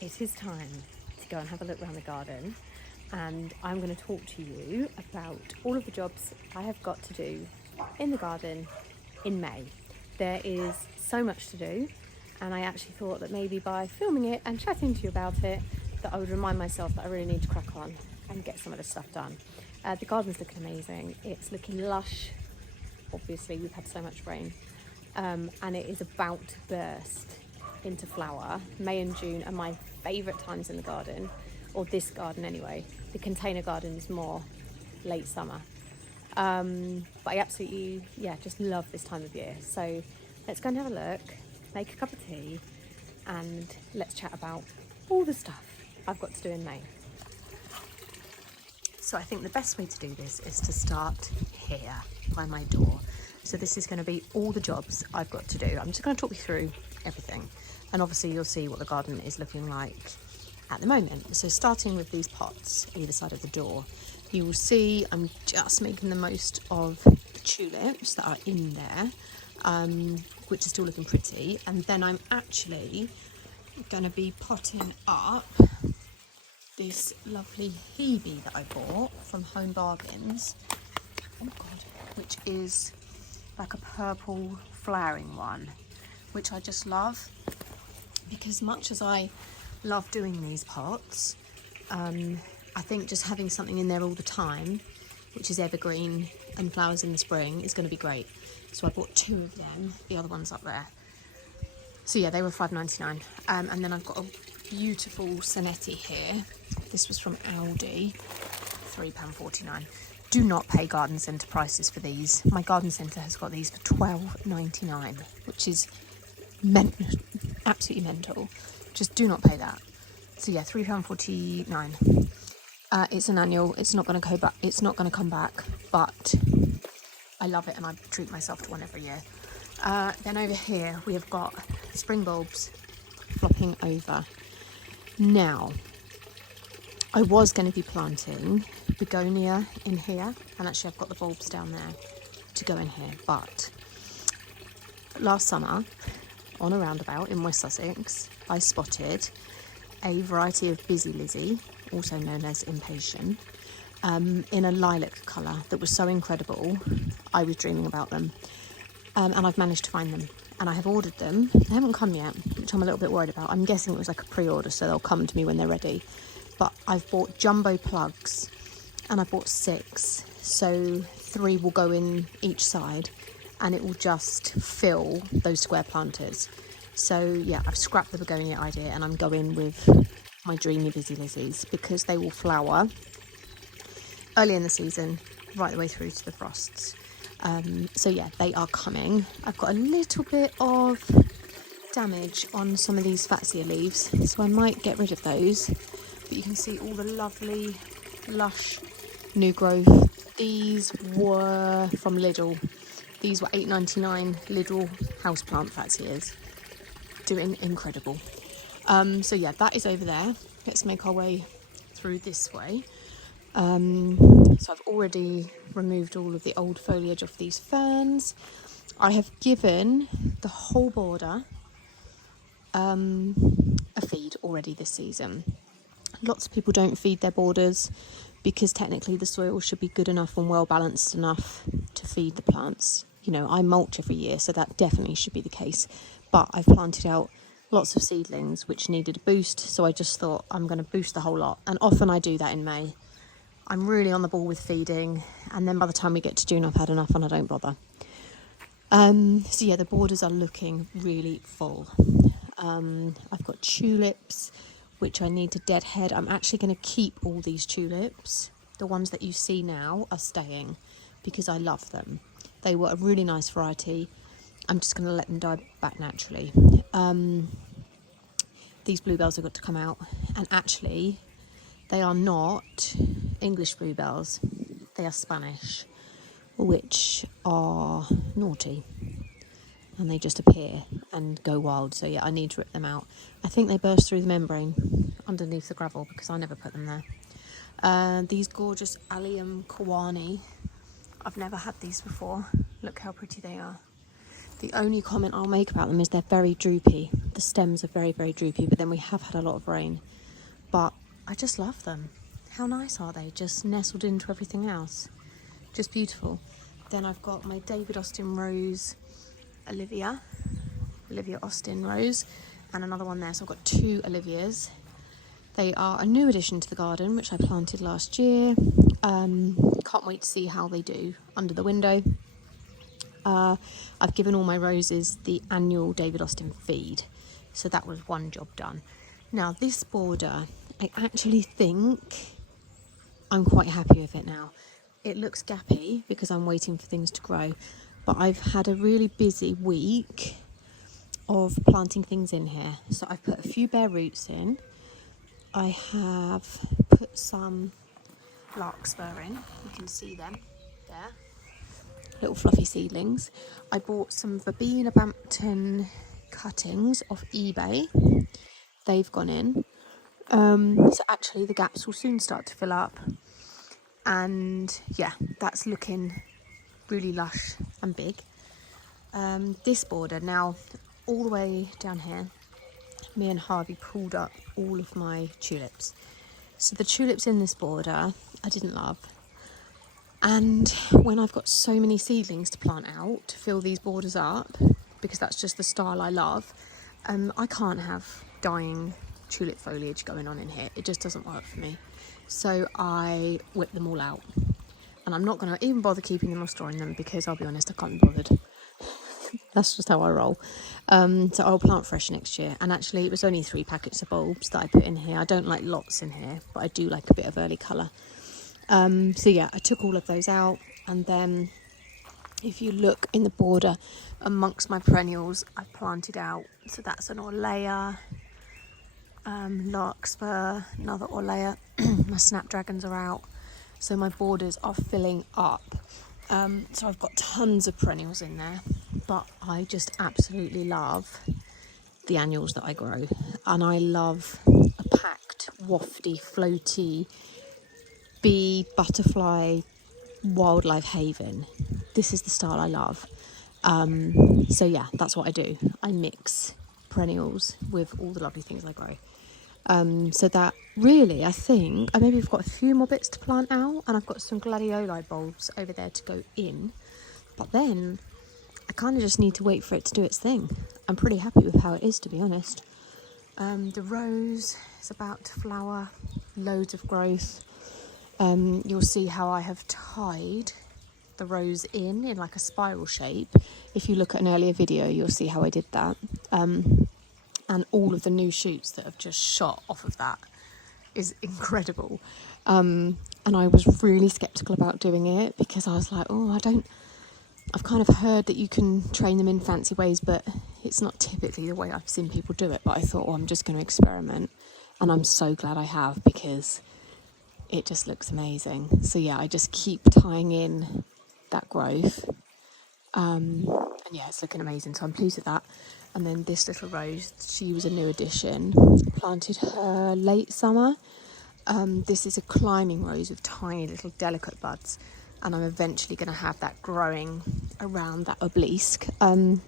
it is time to go and have a look around the garden, and I'm going to talk to you about all of the jobs I have got to do in the garden in May. There is so much to do, and I actually thought that maybe by filming it and chatting to you about it, that I would remind myself that I really need to crack on and get some of this stuff done. The garden's looking amazing. It's looking lush. Obviously, we've had so much rain, and it is about to burst into flower. May and June are my favourite times in the garden, or this garden anyway. The container garden is more late summer. But I absolutely, just love this time of year. So let's go and have a look, make a cup of tea, and let's chat about all the stuff I've got to do in May. So I think the best way to do this is to start here by my door. So this is going to be all the jobs I've got to do. I'm just going to talk you through everything. And obviously you'll see what the garden is looking like at the moment. So starting with these pots either side of the door, you will see I'm just making the most of the tulips that are in there, which are still looking pretty. And then I'm actually going to be potting up this lovely Hebe that I bought from Home Bargains, which is like a purple flowering one, which I just love, because much as I love doing these pots, I think just having something in there all the time, which is evergreen and flowers in the spring, is going to be great. So I bought 2 of them, the other one's up there. So yeah, they were $5.99. And then I've got a beautiful Sonetti here. This was from Aldi, £3.49. Do not pay garden centre prices for these. My garden centre has got these for $12.99, which is absolutely mental. Just do not pay that. So yeah, £3.49. It's an annual. It's not going to go back. It's not going to come back, but I love it, and I treat myself to one every year. Then over here we have got spring bulbs flopping over. Now, I was going to be planting begonia in here, and actually I've got the bulbs down there to go in here, but last summer on a roundabout in West Sussex I spotted a variety of Busy Lizzie, also known as Impatient, in a lilac colour that was so incredible I was dreaming about them, and I've managed to find them. And I have ordered them. They haven't come yet, which I'm a little bit worried about. I'm guessing it was like a pre-order, so they'll come to me when they're ready. But I've bought jumbo plugs, and I bought 6. So 3 will go in each side, and it will just fill those square planters. So yeah, I've scrapped the begonia idea, and I'm going with my dreamy Busy Lizzies, because they will flower early in the season, right the way through to the frosts. So yeah, they are coming. I've got a little bit of damage on some of these Fatsia leaves, so I might get rid of those. But you can see all the lovely, lush new growth. These were from Lidl. These were $8.99 Lidl houseplant Fatsias. Doing incredible. So yeah, that is over there. Let's make our way through this way. So I've already removed all of the old foliage off these ferns. I have given the whole border a feed already this season. Lots of people don't feed their borders because technically the soil should be good enough and well balanced enough to feed the plants. You know, I mulch every year, so that definitely should be the case. But I've planted out lots of seedlings which needed a boost, so I just thought I'm going to boost the whole lot. And often I do that in May. I'm really on the ball with feeding, and then by the time we get to June I've had enough and I don't bother. So yeah, the borders are looking really full. I've got tulips which I need to deadhead. I'm actually going to keep all these tulips. The ones that you see now are staying because I love them. They were a really nice variety. I'm just going to let them die back naturally. These bluebells have got to come out, and actually they are not English bluebells, they are Spanish, which are naughty, and they just appear and go wild. So yeah, I need to rip them out. I think they burst through the membrane underneath the gravel because I never put them there. These gorgeous Allium Kawani, I've never had these before. Look how pretty they are. The only comment I'll make about them is they're very droopy. The stems are very, very droopy, but then we have had a lot of rain. But I just love them. How nice are they? Just nestled into everything else. Just beautiful. Then I've got my David Austin Rose Olivia Austin Rose, and another one there. So I've got 2 Olivias. They are a new addition to the garden, which I planted last year. Can't wait to see how they do under the window. I've given all my roses the annual David Austin feed, so that was one job done. Now this border, I actually think I'm quite happy with it now. It looks gappy because I'm waiting for things to grow, but I've had a really busy week of planting things in here. So I've put a few bare roots in. I have put some larkspur in. You can see them there. Little fluffy seedlings. I bought some Verbena Bampton cuttings off eBay. They've gone in. So actually the gaps will soon start to fill up. And yeah, that's looking really lush and big. This border now, all the way down here, me and Harvey pulled up all of my tulips. So the tulips in this border I didn't love. And when I've got so many seedlings to plant out to fill these borders up, because that's just the style I love, I can't have dying tulip foliage going on in here. It just doesn't work for me. So I whip them all out. And I'm not going to even bother keeping them or storing them because I'll be honest, I can't be bothered. That's just how I roll. So I'll plant fresh next year. And actually it was only 3 packets of bulbs that I put in here. I don't like lots in here, but I do like a bit of early colour. So yeah, I took all of those out, and then if you look in the border amongst my perennials, I've planted out. So that's an Orlea, larkspur, another Orlea. My snapdragons are out, so my borders are filling up. So I've got tons of perennials in there, but I just absolutely love the annuals that I grow, and I love a packed, wafty, floaty bee, butterfly, wildlife haven. This is the style I love. So yeah, that's what I do. I mix perennials with all the lovely things I grow. So that really, I think, maybe we've got a few more bits to plant out, and I've got some gladioli bulbs over there to go in. But then I kind of just need to wait for it to do its thing. I'm pretty happy with how it is, to be honest. The rose is about to flower, loads of growth. You'll see how I have tied the rose in like a spiral shape. If you look at an earlier video, you'll see how I did that. And all of the new shoots that have just shot off of that is incredible. And I was really sceptical about doing it because I was like, I've kind of heard that you can train them in fancy ways, but it's not typically the way I've seen people do it. But I thought, I'm just going to experiment. And I'm so glad I have, because it just looks amazing. So yeah, I just keep tying in that growth. And yeah, it's looking amazing. So I'm pleased with that. And then this little rose, she was a new addition. Planted her late summer. This is a climbing rose with tiny little delicate buds. And I'm eventually going to have that growing around that obelisk. I've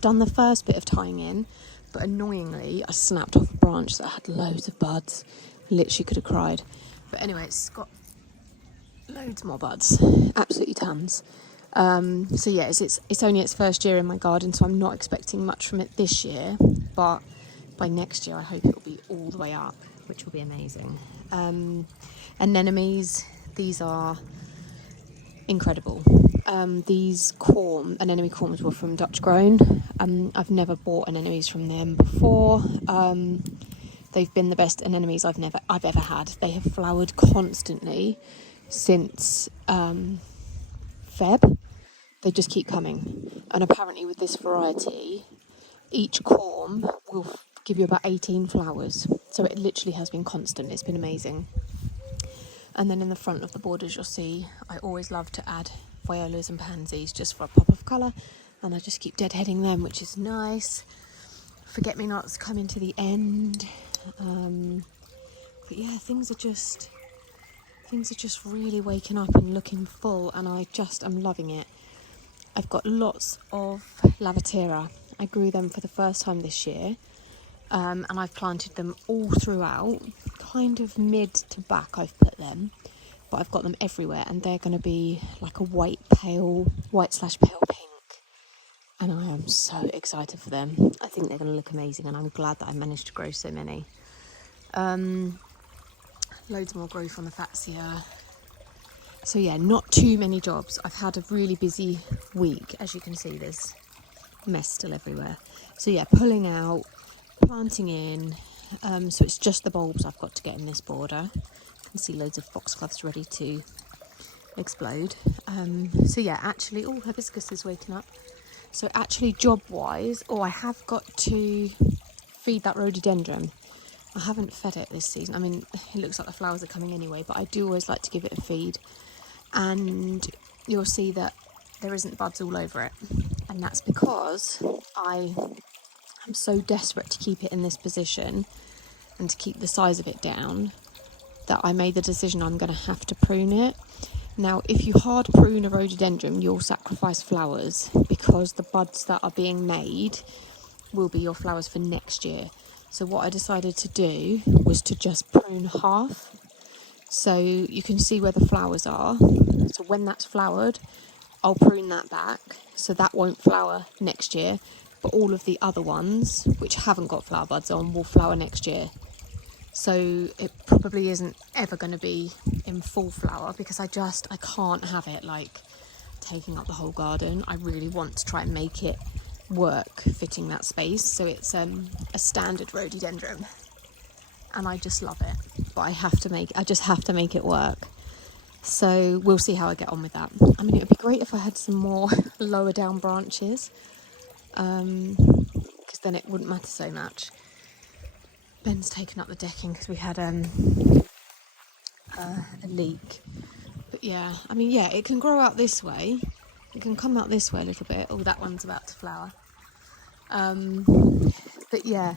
done the first bit of tying in, but annoyingly I snapped off a branch that had loads of buds. Literally could have cried. But anyway, it's got loads more buds, absolutely tons. So yeah, it's only its first year in my garden, so I'm not expecting much from it this year. But by next year, I hope it will be all the way up, which will be amazing. Anemones, these are incredible. These anemone corms were from Dutch Grown. I've never bought anemones from them before. They've been the best anemones I've ever had. They have flowered constantly since Feb. They just keep coming. And apparently with this variety, each corm will give you about 18 flowers. So it literally has been constant. It's been amazing. And then in the front of the borders, you'll see I always love to add violas and pansies just for a pop of colour. And I just keep deadheading them, which is nice. Forget-me-nots coming to the end. But yeah, things are just really waking up and looking full, and I'm loving it. I've got lots of Wisteria. I grew them for the first time this year, and I've planted them all throughout. Kind of mid to back I've put them, but I've got them everywhere, and they're going to be like a white slash pale pink, and I am so excited for them. I think they're going to look amazing, and I'm glad that I managed to grow so many. Loads more growth on the Fatsia. So yeah, not too many jobs. I've had a really busy week. As you can see, there's mess still everywhere. So yeah, pulling out, planting in. So it's just the bulbs I've got to get in this border. You can see loads of foxgloves ready to explode. So yeah, actually, oh, hibiscus is waking up. So actually, job-wise, I have got to feed that rhododendron. I haven't fed it this season. I mean, it looks like the flowers are coming anyway, but I do always like to give it a feed. And you'll see that there isn't buds all over it. And that's because I am so desperate to keep it in this position and to keep the size of it down that I made the decision I'm going to have to prune it. Now, if you hard prune a rhododendron, you'll sacrifice flowers because the buds that are being made will be your flowers for next year. So what I decided to do was to just prune half. So you can see where the flowers are. So when that's flowered, I'll prune that back. So that won't flower next year. But all of the other ones, which haven't got flower buds on, will flower next year. So it probably isn't ever going to be in full flower because I can't have it like taking up the whole garden. I really want to try and make it work fitting that space. So it's a standard rhododendron. And I just love it, but I just have to make it work. So we'll see how I get on with that. I mean, it would be great if I had some more lower down branches, because then it wouldn't matter so much. Ben's taken up the decking because we had a leak. But yeah, I mean, yeah, it can grow out this way. It can come out this way a little bit. Oh, that one's about to flower. But yeah,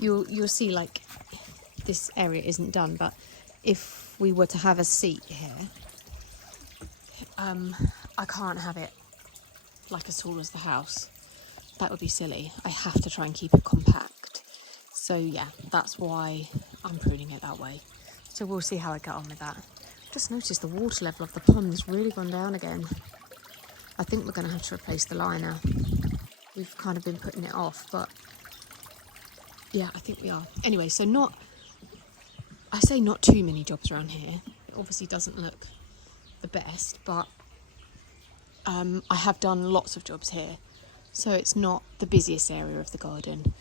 you'll see, like, this area isn't done, but if we were to have a seat here, I can't have it like as tall as the house. That would be silly. I have to try and keep it compact. So yeah, that's why I'm pruning it that way. So we'll see how I get on with that. Just noticed the water level of the pond's really gone down again. I think we're going to have to replace the liner. We've kind of been putting it off, but yeah, I think we are. Anyway, so not too many jobs around here. It obviously doesn't look the best, but I have done lots of jobs here. So it's not the busiest area of the garden.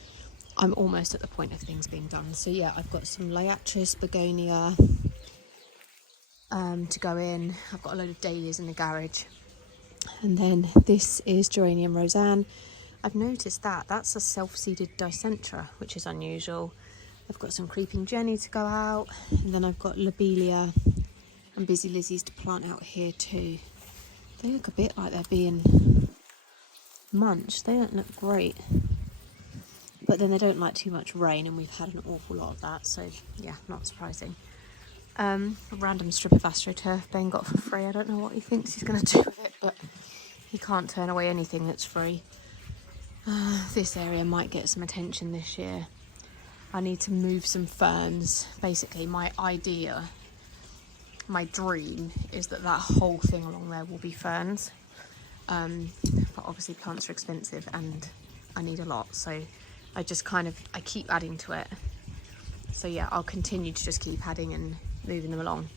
I'm almost at the point of things being done. So yeah, I've got some Liatris begonia to go in. I've got a load of dahlias in the garage. And then this is Geranium Roseanne. I've noticed that's a self-seeded dicentra, which is unusual. I've got some Creeping Jenny to go out, and then I've got Lobelia and Busy Lizzies to plant out here too. They look a bit like they're being munched. They don't look great, but then they don't like too much rain, and we've had an awful lot of that, so yeah, not surprising. A random strip of AstroTurf Ben got for free. I don't know what he thinks he's going to do with it, but he can't turn away anything that's free. This area might get some attention this year. I need to move some ferns. Basically, my dream is that whole thing along there will be ferns. But obviously plants are expensive and I need a lot, so I keep adding to it. So yeah, I'll continue to just keep adding and moving them along.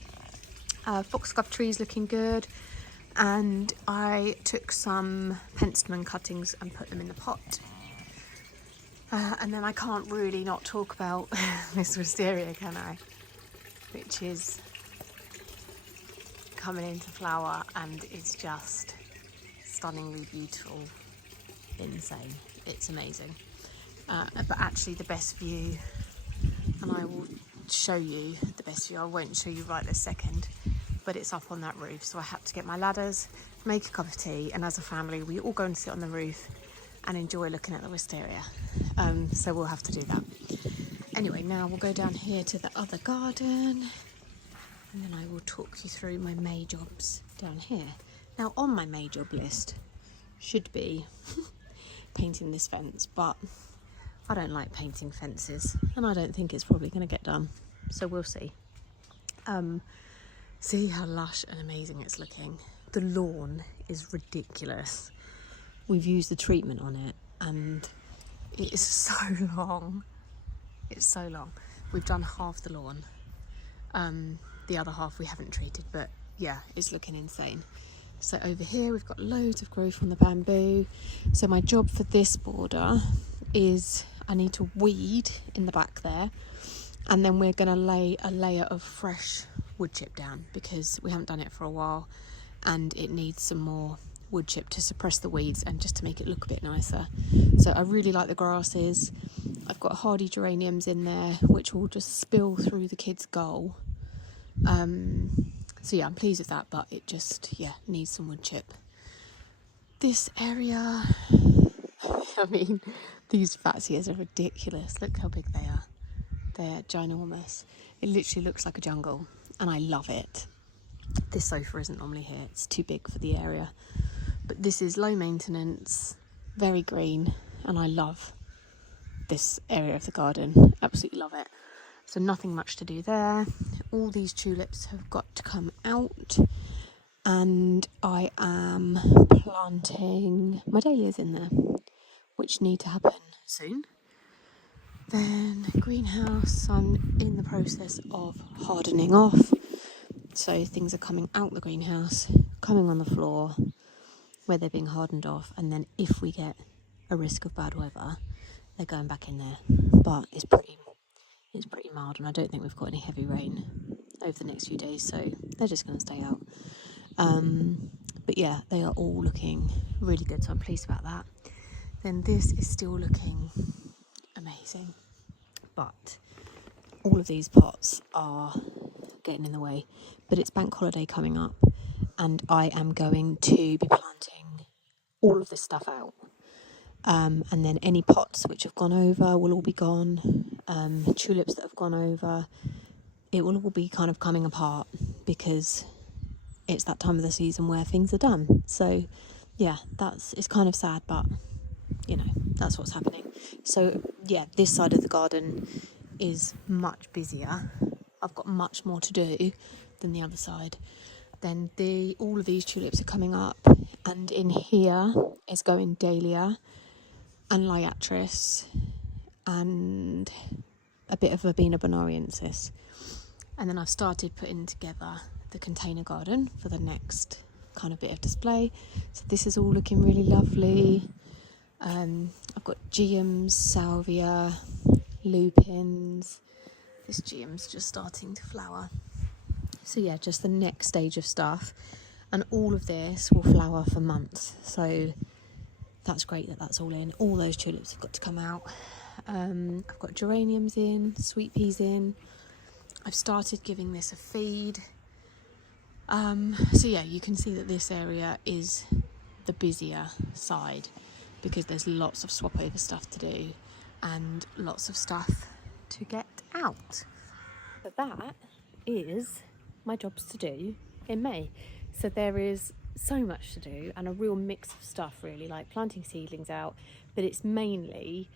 Foxglove trees looking good, and I took some penstemon cuttings and put them in the pot. And then I can't really not talk about this wisteria, can I? Which is coming into flower and it's just stunningly beautiful, insane. It's amazing. But actually the best view, and I will show you the best view, I won't show you right this second, but it's up on that roof. So I had to get my ladders, make a cup of tea, and as a family we all go and sit on the roof and enjoy looking at the wisteria. So we'll have to do that. Anyway, now we'll go down here to the other garden, and then I will talk you through my May jobs down here. Now on my May job list, should be painting this fence, but I don't like painting fences and I don't think it's probably going to get done, so we'll see. See how lush and amazing it's looking. The lawn is ridiculous. We've used the treatment on it and it is so long. It's so long. We've done half the lawn. The other half we haven't treated, but yeah, it's looking insane. So over here we've got loads of growth on the bamboo. So my job for this border is I need to weed in the back there, and then we're going to lay a layer of fresh wood chip down because we haven't done it for a while and it needs some more wood chip to suppress the weeds and just to make it look a bit nicer. So I really like the grasses. I've got hardy geraniums in there which will just spill through the kids' goal. So yeah, I'm pleased with that, but it just, yeah, needs some wood chip. This area, I mean, these fatsias are ridiculous. Look how big they are. They're ginormous. It literally looks like a jungle and I love it. This sofa isn't normally here, it's too big for the area. But this is low maintenance, very green, and I love this area of the garden. Absolutely love it. So nothing much to do there. All these tulips have got to come out, and I am planting my dahlias in there, which need to happen soon. Then greenhouse, I'm in the process of hardening off. So things are coming out the greenhouse, coming on the floor where they're being hardened off, and then if we get a risk of bad weather, they're going back in there. But it's pretty mild, and I don't think we've got any heavy rain over the next few days, so they're just going to stay out. But yeah, they are all looking really good, so I'm pleased about that. Then this is still looking amazing, but all of these pots are getting in the way. But it's bank holiday coming up and I am going to be planting all of this stuff out, and then any pots which have gone over will all be gone. Tulips that have gone over, it will all be kind of coming apart because it's that time of the season where things are done. So yeah, it's kind of sad, but you know, that's what's happening. So yeah, this side of the garden is much busier. I've got much more to do than the other side. Then all of these tulips are coming up, and in here is going Dahlia and Liatris and a bit of Verbena bonariensis. And then I've started putting together the container garden for the next kind of bit of display. So this is all looking really lovely. I've got geums, salvia, lupins. This geum's just starting to flower. So yeah, just the next stage of stuff, and all of this will flower for months. So that's great that that's all in. All those tulips have got to come out. I've got geraniums in, sweet peas in. I've started giving this a feed. So yeah, you can see that this area is the busier side because there's lots of swap over stuff to do and lots of stuff to get out. But that is my jobs to do in May. So there is so much to do and a real mix of stuff, really, like planting seedlings out, but it's mainly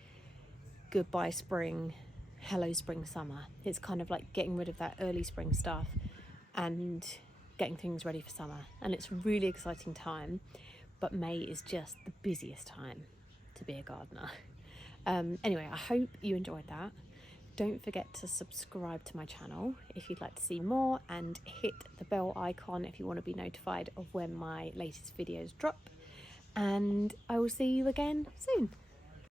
goodbye spring, hello spring, summer. It's kind of like getting rid of that early spring stuff and getting things ready for summer, and it's a really exciting time. But May is just the busiest time to be a gardener. Anyway, I hope you enjoyed that. Don't forget to subscribe to my channel if you'd like to see more, and hit the bell icon if you want to be notified of when my latest videos drop. And I will see you again soon.